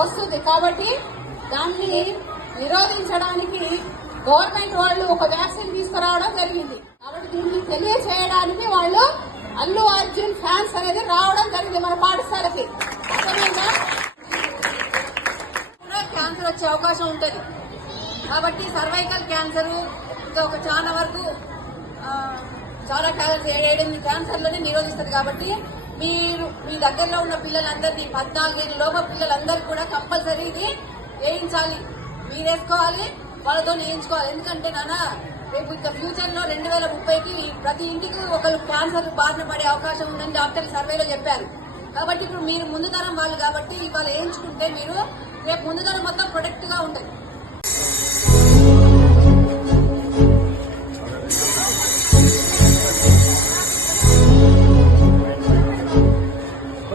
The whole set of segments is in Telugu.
వస్తుంది. కాబట్టి దాన్ని నిరోధించడానికి గవర్నమెంట్ వాళ్ళు ఒక వ్యాక్సిన్ తీసుకురావడం జరిగింది. కాబట్టి దీన్ని తెలియచేయడానికి వాళ్ళు అల్లు అర్జున్ ఫ్యాన్స్ అనేది రావడం జరిగింది మన పాఠశాలకి. క్యాన్సర్ వచ్చే అవకాశం ఉంటుంది. కాబట్టి సర్వైకల్ క్యాన్సర్ ఇంకా ఒక చాలా వరకు చాలా క్యాన్సర్ 7-8 క్యాన్సర్లని నిరోధిస్తుంది. కాబట్టి మీరు మీ దగ్గరలో ఉన్న పిల్లలందరినీ 14 ఏళ్ళ లోపల పిల్లలందరికీ కూడా కంపల్సరీ ఇది వేయించాలి. మీరు వేసుకోవాలి, వాళ్ళతో వేయించుకోవాలి. ఎందుకంటే నాన్న రేపు ఇంకా ఫ్యూచర్ లో 2030కి ప్రతి ఇంటికి ఒకరు క్యాన్సర్ బారిన పడే అవకాశం ఉందని డాక్టర్లు సర్వేలో చెప్పారు. కాబట్టి ఇప్పుడు మీరు ముందు తరం వాళ్ళు కాబట్టి ఇవాళ వేయించుకుంటే మీరు రేపు ముందు తరం మొత్తం ప్రొటెక్ట్ గా ఉంటుంది.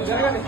జరగండి.